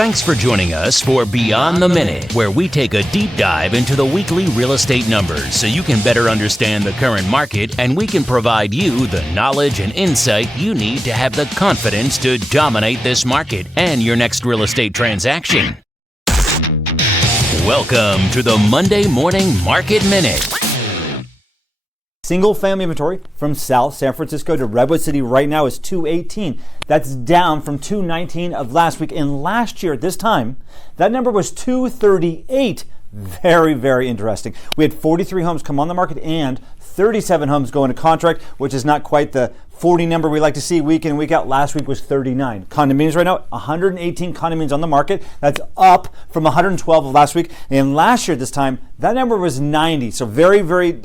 Thanks for joining us for Beyond the Minute, where we take a deep dive into the weekly real estate numbers so you can better understand the current market and we can provide you the knowledge and insight you need to have the confidence to dominate this market and your next real estate transaction. Welcome to the Monday Morning Market Minute. Single family inventory from South San Francisco to Redwood City right now is 218. That's down from 219 of last week. And last year at this time, that number was 238. Very, very interesting. We had 43 homes come on the market and 37 homes go into contract, which is not quite the 40 number we like to see week in and week out. Last week was 39. Condominiums right now, 118 condominiums on the market. That's up from 112 of last week. And last year at this time, that number was 90. So very, very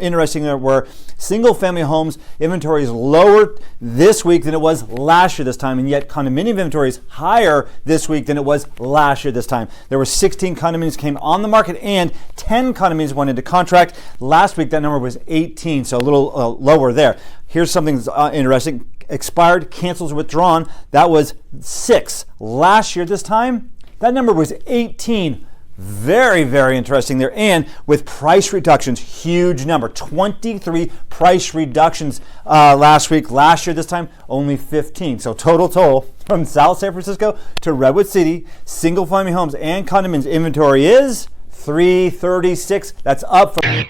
interesting there where single family homes inventory is lower this week than it was last year this time. And yet condominium inventory is higher this week than it was last year this time. There were 16 condominiums came on the market and 10 condominiums went into contract. Last week that number was 18, so a little lower there. Here's something that's interesting. Expired, cancels, withdrawn. That was 6. Last year this time, that number was 18. Very, very interesting there. And with price reductions, huge number. 23 price reductions last week. Last year this time, only 15. So total from South San Francisco to Redwood City, single family homes and condominiums inventory is 336. That's up from...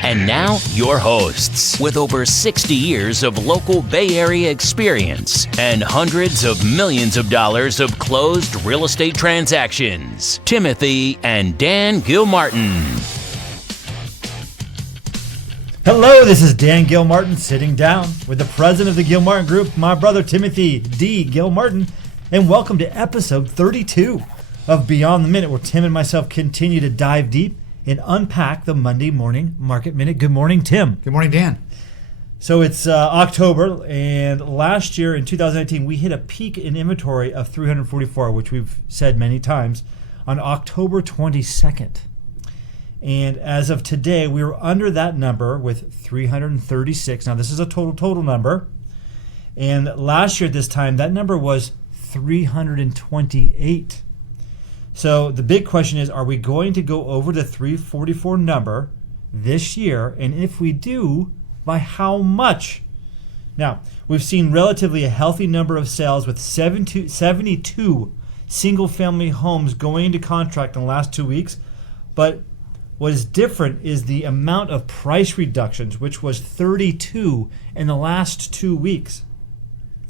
And now, your hosts, with over 60 years of local Bay Area experience and hundreds of millions of dollars of closed real estate transactions, Timothy and Dan Gilmartin. Hello, this is Dan Gilmartin sitting down with the president of the Gilmartin Group, my brother Timothy D. Gilmartin, and welcome to episode 32 of Beyond the Minute, where Tim and myself continue to dive deep and unpack the Monday Morning Market Minute. Good morning, Tim. Good morning, Dan. So it's October, and last year in 2019, we hit a peak in inventory of 344, which we've said many times, on October 22nd. And as of today, we were under that number with 336. Now, this is a total number. And last year at this time, that number was 328. So the big question is, are we going to go over the 344 number this year? And if we do, by how much? Now, we've seen relatively a healthy number of sales with 72 single-family homes going into contract in the last 2 weeks. But what is different is the amount of price reductions, which was 32 in the last 2 weeks.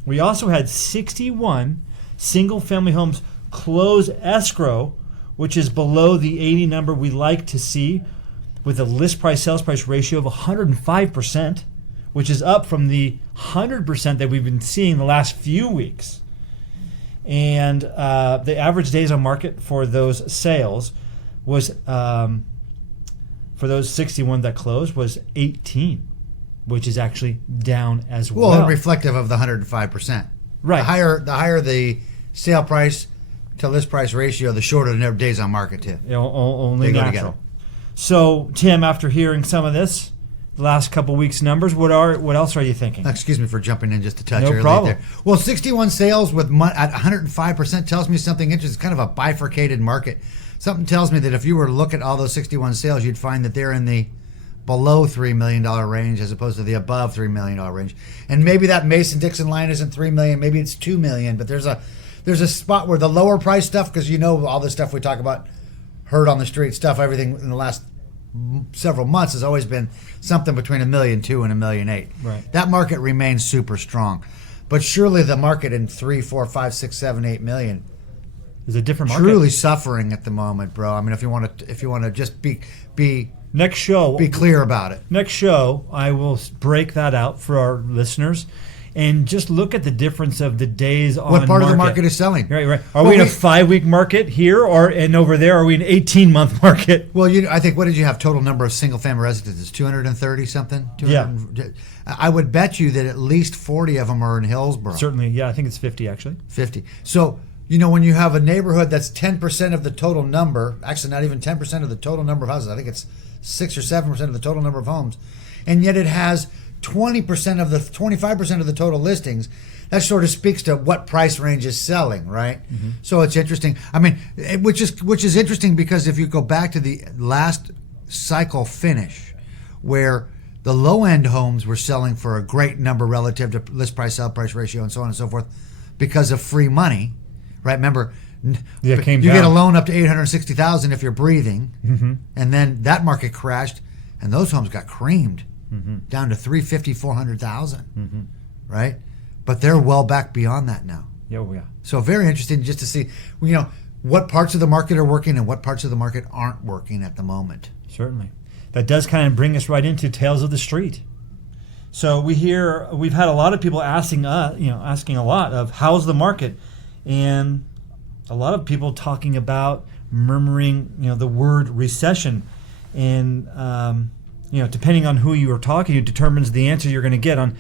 We also had 61 single-family homes close escrow, which is below the 80 number we like to see, with a list price sales price ratio of 105%, which is up from the 100% that we've been seeing the last few weeks. And the average days on market for those sales was, for those 61 that closed, was 18, which is actually down as well. Well, reflective of the 105%. Right. The higher the sale price to list price ratio, the shorter the days on market too. Only they go natural. together. So, Tim, after hearing some of this, the last couple weeks numbers, what else are you thinking? Excuse me for jumping in just a touch. No problem. There. Well, 61 sales with at 105% tells me something interesting. It's kind of a bifurcated market. Something tells me that if you were to look at all those 61 sales, you'd find that they're in the below $3 million range as opposed to the above $3 million range. And maybe that Mason-Dixon line isn't $3 million, maybe it's $2 million, but there's a spot where the lower price stuff, because you know all the stuff we talk about, heard on the street stuff, everything in the last several months has always been something between $1.2 million and $1.8 million. Right. That market remains super strong. But surely the market in 3, 4, 5, 6, 7, 8 million is a different market. Truly suffering at the moment, bro. I mean, if you want to just be next show, be clear about it. Next show, I will break that out for our listeners and just look at the difference of the days on what part market. of the market is selling. Right. Are we in a 5-week market here, and over there, are we in an 18-month market? Well, I think, what did you have total number of single-family residences? 230 something? Yeah. I would bet you that at least 40 of them are in Hillsborough. Certainly, yeah. I think it's 50, actually. 50. So, when you have a neighborhood that's 10% of the total number, actually not even 10% of the total number of houses, I think it's 6 or 7% of the total number of homes, and yet it has 25% of the total listings, that sort of speaks to what price range is selling, right? So it's interesting. I mean, which is interesting because if you go back to the last cycle finish, where the low end homes were selling for a great number relative to list price sell price ratio and so on and so forth, because of free money, right? Remember, Yeah, it came you down. get a loan up to $860,000 if you're breathing, and then that market crashed, and those homes got creamed down to $350,000, $400,000, right? But they're well back beyond that now. Yeah, oh, yeah. So very interesting just to see, what parts of the market are working and what parts of the market aren't working at the moment. Certainly. That does kind of bring us right into Tales of the Street. So we've had a lot of people asking a lot of how's the market, and a lot of people talking about murmuring, the word recession, and depending on who you are talking to determines the answer you're going to get on,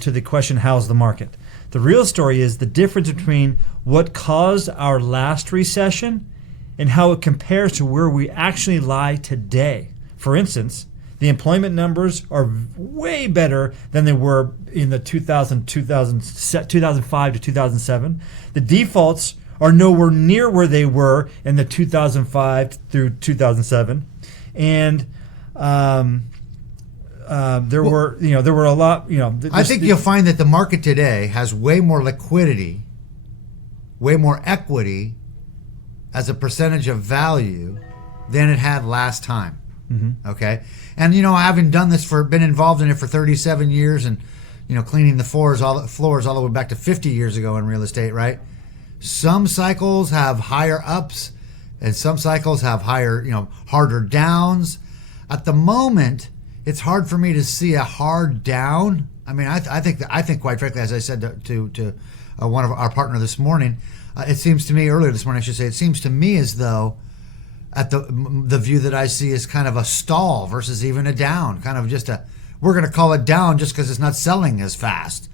to the question how's the market. The real story is the difference between what caused our last recession and how it compares to where we actually lie today. For instance, the employment numbers are way better than they were in the 2005 to 2007. The defaults are nowhere near where they were in the 2005 through 2007. And there were a lot, I think you'll find that the market today has way more liquidity, way more equity as a percentage of value than it had last time. Okay, and having done this been involved in it for 37 years, and cleaning the floors all the way back to 50 years ago in real estate, right? Some cycles have higher ups, and some cycles have higher, harder downs. At the moment, it's hard for me to see a hard down. I mean, I think quite frankly, as I said to one of our partner this morning, it seems to me earlier this morning, I should say, it seems to me as though at the view that I see is kind of a stall versus even a down, kind of just we're going to call it down just because it's not selling as fast.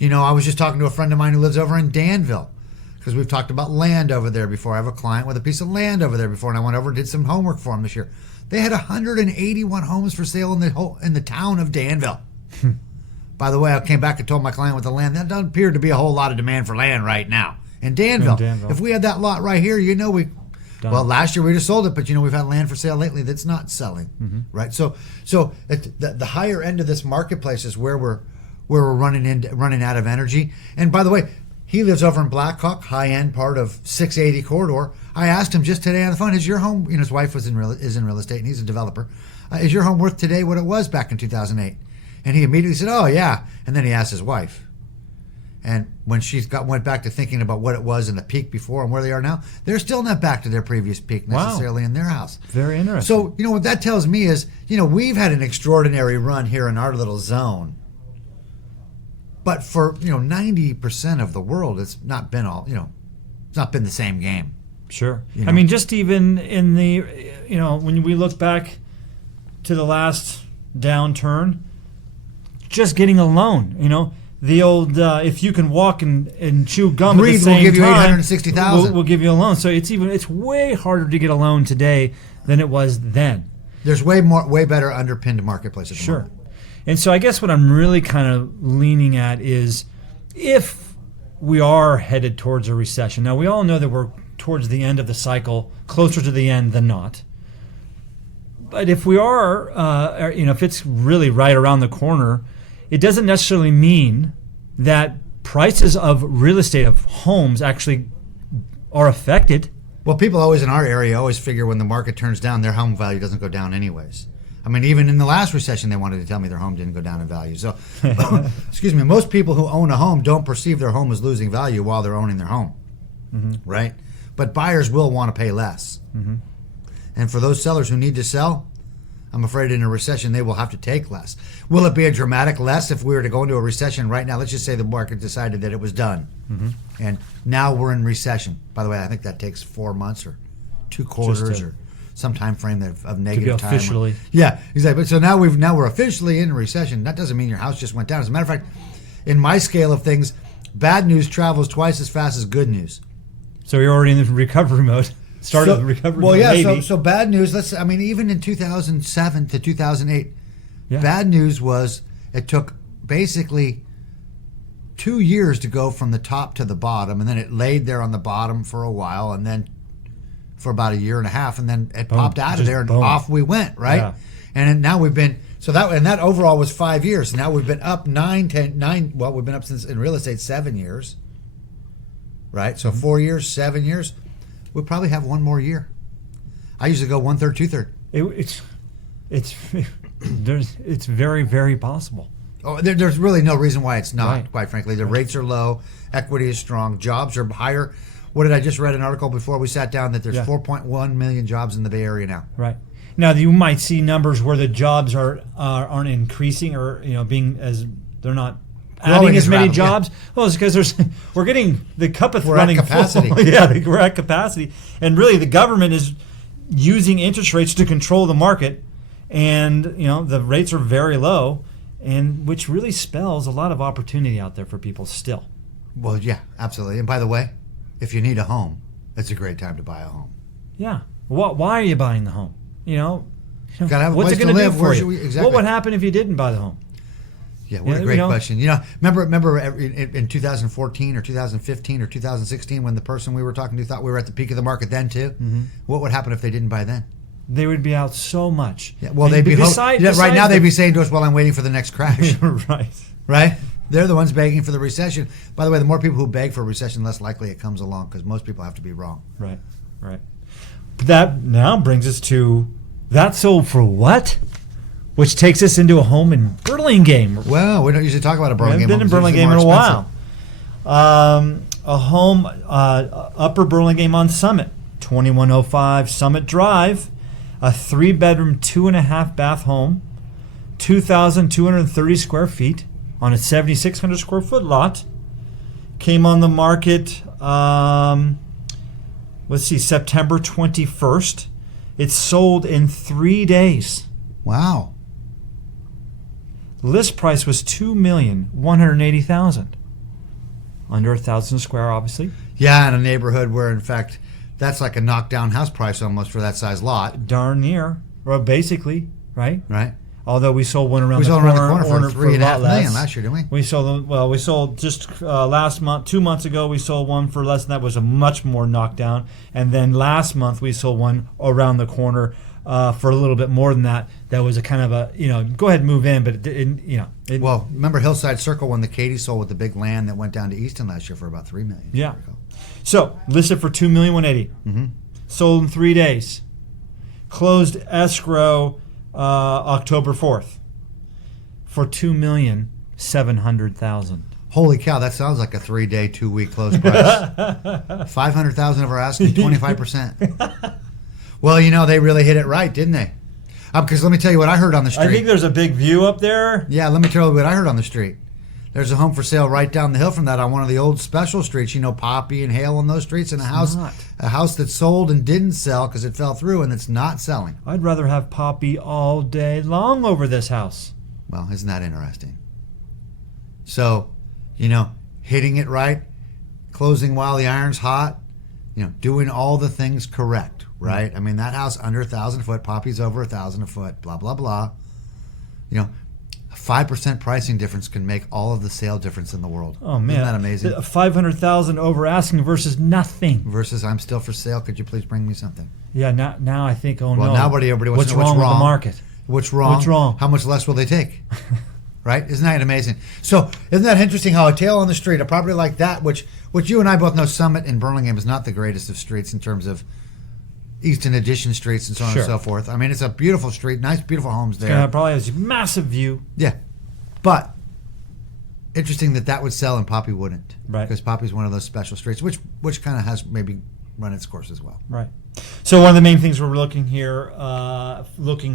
I was just talking to a friend of mine who lives over in Danville, because we've talked about land over there before. I have a client with a piece of land over there before, and I went over and did some homework for him this year. They had 181 homes for sale in the town of Danville. By the way, I came back and told my client with the land, that doesn't appear to be a whole lot of demand for land right now in Danville. If we had that lot right here, well, last year we just sold it, but we've had land for sale lately that's not selling, right? So the higher end of this marketplace is where we're running out of energy. And by the way, he lives over in Blackhawk, high end part of 680 corridor. I asked him just today on the phone, is your home? His wife is in real estate and he's a developer. Is your home worth today what it was back in 2008? And he immediately said, "Oh yeah." And then he asked his wife. And when went back to thinking about what it was in the peak before and where they are now, they're still not back to their previous peak necessarily in their house. Very interesting. So, what that tells me is, we've had an extraordinary run here in our little zone. But for, 90% of the world, it's not been it's not been the same game. Sure. I mean, just even in the, when we look back to the last downturn, just getting a loan, the old, if you can walk and chew gum at the same time, will give you $860,000. We'll give you a loan. So it's way harder to get a loan today than it was then. There's way better underpinned marketplace at the moment. And so I guess what I'm really kind of leaning at is if we are headed towards a recession. Now, we all know that we're towards the end of the cycle, closer to the end than not. But if we are, if it's really right around the corner, it doesn't necessarily mean that prices of real estate, of homes, actually are affected. Well, people always in our area always figure when the market turns down, their home value doesn't go down anyways. I mean, even in the last recession, they wanted to tell me their home didn't go down in value. So, excuse me, most people who own a home don't perceive their home as losing value while they're owning their home, right? But buyers will want to pay less. And for those sellers who need to sell, I'm afraid in a recession they will have to take less. Will it be a dramatic less if we were to go into a recession right now? Let's just say the market decided that it was done. And now we're in recession. By the way, I think that takes 4 months or 2 quarters or some time frame of negative time. Officially. Yeah, exactly. So now we're officially in a recession. That doesn't mean your house just went down. As a matter of fact, in my scale of things, bad news travels twice as fast as good news. So you're already in the recovery mode. Started the recovery. Well, yeah. maybe. So bad news. Even in 2007 to 2008, bad news was it took basically 2 years to go from the top to the bottom, and then it laid there on the bottom for a while, and then for about a year and a half, and then it popped out of there, and off we went, right? Yeah. And now we've been that overall was 5 years. Now we've been up 9. Well, we've been up since in real estate 7 years, right? So 4 years, 7 years. We'll probably have one more year. I usually go 1/3, 2/3. It's very, very possible. Oh, there's really no reason why it's not, Right. quite frankly. The rates are low, equity is strong, jobs are higher. What did I just read an article before we sat down that there's 4.1 million jobs in the Bay Area now. Right. Now you might see numbers where the jobs aren't increasing, or being as they're not adding as many jobs. Well, it's because we're getting the cup is running at capacity. full. We're at capacity, and really the government is using interest rates to control the market, and the rates are very low, and which really spells a lot of opportunity out there for people still. Well, yeah, absolutely. And by the way, if you need a home, it's a great time to buy a home. Yeah. Why are you buying the home? Gotta have a what's place it going to to live. do for you? Exactly. What would happen if you didn't buy the home? Yeah, what a great question. Remember in 2014 or 2015 or 2016 when the person we were talking to thought we were at the peak of the market then too? Mm-hmm. What would happen if they didn't buy then? They would be out so much. Yeah, well, they'd be right now. They'd be saying to us, "Well, I'm waiting for the next crash." Right. They're the ones begging for the recession. By the way, the more people who beg for a recession, less likely it comes along because most people have to be wrong. Right. That now brings us to that sold for what? Which takes us into a home in Burlingame. Well, we don't usually talk about a Burlingame. I haven't been in Burlingame in a while. A home, Upper Burlingame on Summit, 2105 Summit Drive, a 3-bedroom, 2.5-bath home, 2,230 square feet on a 7,600 square foot lot. Came on the market, September 21st. It sold in 3 days. Wow. List price was $2,180,000. Under 1,000 square, obviously. Yeah, in a neighborhood where, in fact, that's like a knockdown house price almost for that size lot. Darn near, or basically, right? Right. Although we sold one around the corner for $3.5 million last year, didn't we? We sold we sold just last month, 2 months ago. We sold one for less than that. Was a much more knockdown, and then last month we sold one around the corner for a little bit more than that. That was a kind of a go ahead and move in, but well, remember Hillside Circle when the Katy sold with the big land that went down to Easton last year for about $3 million. Yeah. So listed for $2,180,000. Mm-hmm. Sold in 3 days. Closed escrow October 4th for $2,700,000. Holy cow! That sounds like a 3-day, 2-week close price. 500,000 of our asking, 25%. Well, they really hit it right, didn't they? Because let me tell you what I heard on the street. I think there's a big view up there. Yeah, let me tell you what I heard on the street. There's a home for sale right down the hill from that on one of the old special streets. Poppy and Hale on those streets, and a house that sold and didn't sell because it fell through, and it's not selling. I'd rather have Poppy all day long over this house. Well, isn't that interesting? So, hitting it right, closing while the iron's hot, doing all the things correct, right? Mm-hmm. I mean, that house under 1,000 a foot, Poppy's over 1,000 a foot, blah, blah, blah. A 5% pricing difference can make all of the sale difference in the world. Oh, man. Isn't that amazing? $500,000 over asking versus nothing. Versus I'm still for sale. Could you please bring me something? Yeah, now I think, no. Well, now everybody wants to know what's wrong with the market. What's wrong? What's wrong? How much less will they take? Right? Isn't that amazing? So isn't that interesting how a tail on the street, a property like that, which you and I both know Summit in Burlingame is not the greatest of streets in terms of Easton Addition streets and so on and so forth. I mean, it's a beautiful street, nice, beautiful homes there. It probably has a massive view. Yeah. But interesting that would sell and Poppy wouldn't. Right. Because Poppy's one of those special streets, which kind of has maybe run its course as well. Right. So one of the main things we're looking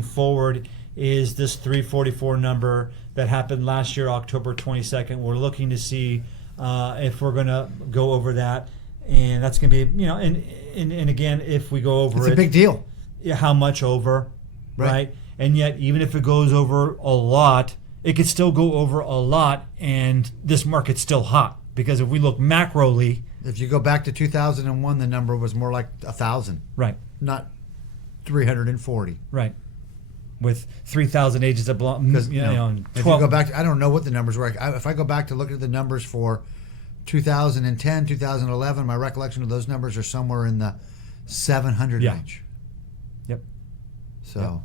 forward, is this 344 number that happened last year, October 22nd. We're looking to see if we're going to go over that. And that's going to be, and again, if we go over it's a big deal. How much over, right? And yet, even if it goes over a lot, it could still go over a lot, and this market's still hot. Because if we look macroly, if you go back to 2001, the number was more like 1,000. Right. Not 340. Right. with 3,000 agents of Because and 12. if you go back, I don't know what the numbers were. If I go back to look at the numbers for 2010, 2011, my recollection of those numbers are somewhere in the 700 range. Yep. So,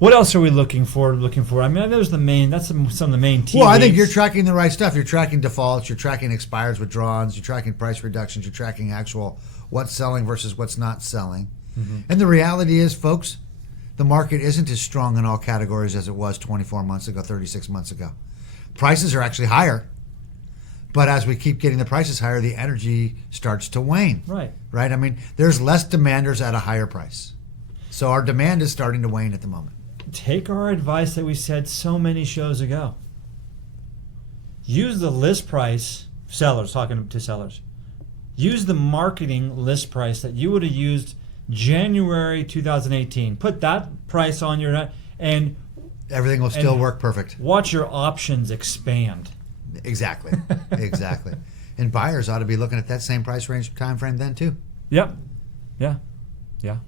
what else are we looking for? I mean, there's the main. That's some of the main key. well, I think leads. you're tracking the right stuff. You're tracking defaults. You're tracking expires, withdrawals. You're tracking price reductions. You're tracking actual what's selling versus what's not selling. And the reality is, folks, the market isn't as strong in all categories as it was 24 months ago, 36 months ago. Prices are actually higher. But as we keep getting the prices higher, the energy starts to wane. Right. Right? I mean, there's less demanders at a higher price. So our demand is starting to wane at the moment. Take our advice that we said so many shows ago. Use the list price, sellers, talking to sellers. Use the marketing list price that you would have used January 2018. Put that price on your, and Everything will still work perfect. watch your options expand. Exactly. Exactly. And buyers ought to be looking at that same price range time frame then too. Yep. Yeah. Yeah.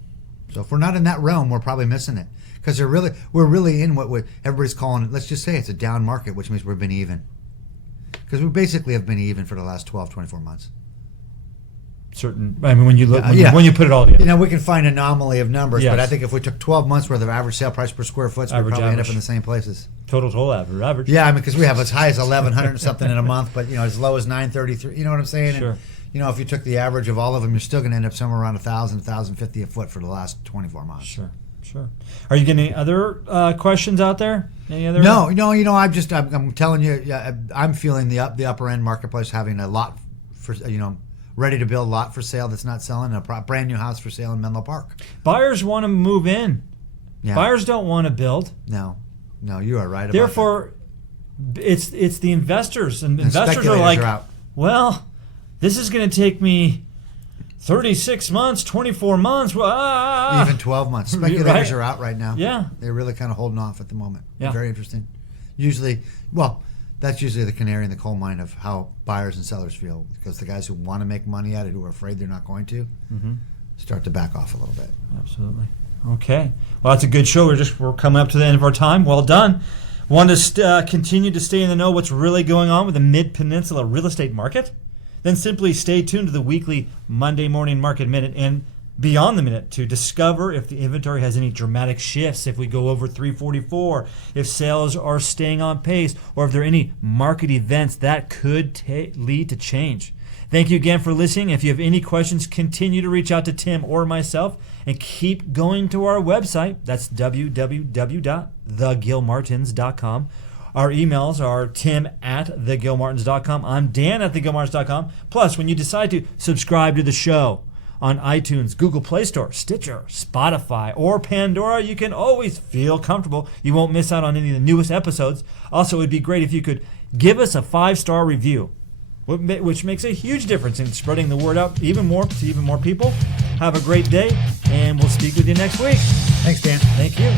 So if we're not in that realm, we're probably missing it. Because we're really in what everybody's calling, let's just say it's a down market, which means we've been even. Because we basically have been even for the last 12, 24 months. I mean, when you look, when you put it all together. You know, we can find anomaly of numbers, Yes. but I think if we took 12 months worth of average sale price per square foot, we'd probably end up in the same places. Total average. Yeah, I mean, because we have as high as 1,100 and something in a month, but as low as 933. You know what I'm saying? Sure. And, if you took the average of all of them, you're still going to end up somewhere around 1,000, 1,050 a foot for the last 24 months. Sure. Are you getting any other questions out there? Any other? No. I'm telling you, I'm feeling the upper end marketplace having a lot for ready to build lot for sale that's not selling, a brand new house for sale in Menlo Park. Buyers want to move in. Yeah. Buyers don't want to build. No, you are right about Therefore, it's the investors, and investors are speculators like, are out. well, this is going to take me 36 months, 24 months, Even 12 months. Speculators Right. are out right now. Yeah. They're really kind of holding off at the moment. Yeah. Very interesting. That's usually the canary in the coal mine of how buyers and sellers feel, because the guys who want to make money at it, who are afraid they're not going to, start to back off a little bit. Absolutely. Okay. Well, that's a good show. We're coming up to the end of our time. Well done. Want to continue to stay in the know what's really going on with the Mid-Peninsula real estate market? Then simply stay tuned to the weekly Monday Morning Market Minute and Beyond the Minute to discover if the inventory has any dramatic shifts, if we go over 344, if sales are staying on pace, or if there are any market events that could lead to change. Thank you again for listening. If you have any questions, continue to reach out to Tim or myself, and keep going to our website. That's www.thegilmartins.com. Our emails are tim@thegilmartins.com. I'm dan@thegilmartins.com. Plus, when you decide to subscribe to the show on iTunes, Google Play Store, Stitcher, Spotify, or Pandora, you can always feel comfortable. You won't miss out on any of the newest episodes. Also, it would be great if you could give us a 5-star review, which makes a huge difference in spreading the word out even more to even more people. Have a great day, and we'll speak with you next week. Thanks, Dan. Thank you.